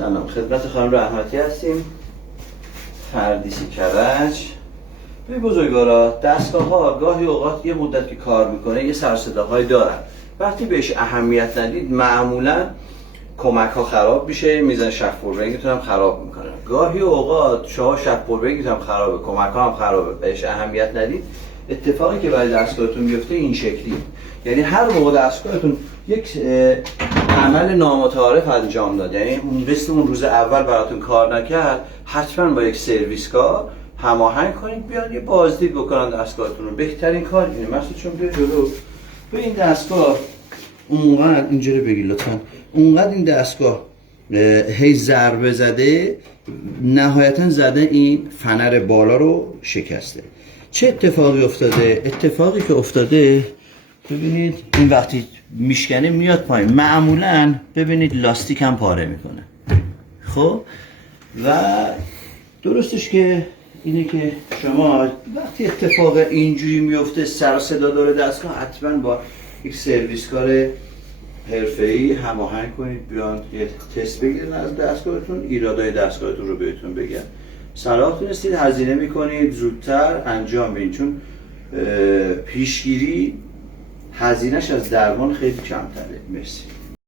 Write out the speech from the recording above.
سلام، خدمت خانم رحمتی هستیم، فردیسی کرج. به بزرگوارا، دستگاه ها گاهی اوقات یه مدت که کار میکنه یه سرصداهایی دارن. وقتی بهش اهمیت ندید معمولا کمک ها خراب میشه، میزان شفت پربرینگتون هم خراب میکنه. گاهی اوقات شما شفت پربرینگتون هم خرابه، کمک ها هم خرابه، بهش اهمیت ندید، اتفاقی که برای دستگاهتون میفته این شکلی. یعنی هر موقع دستگاهتون یک عمل نامتعارف انجام داد، یعنی اون روز اول براتون کار نکرد، حتما با یک سرویسکار هماهنگ کنید بیان یه بازدید بکنن دستگاهتون رو. بهترین کار اینه. مثلا چون بیا جلو به این دستگاه اونقدر اینجوری بگی لطفا، اونقدر این دستگاه هی ضربه زده، نهایتا زده این فنر بالا رو شکسته. چه اتفاقی افتاده؟ اتفاقی که افتاده ببینید این وقتی میشکنه میاد پایین، معمولا ببینید لاستیک هم پاره میکنه. خب و درستش که اینه که شما وقتی اتفاق اینجوری میفته، سر و صدا داره دستگاه، حتما با یک سرویسکار حرفه‌ای هماهنگ کنید بیان یه تست بگیرن از دستگاهتون، ایرادای دستگاهتون رو بهتون بگن. صلاح تونستید هزینه میکنید زودتر انجام بدید، چون پیشگیری هزینه‌اش از درمان خیلی کمتره. مرسی.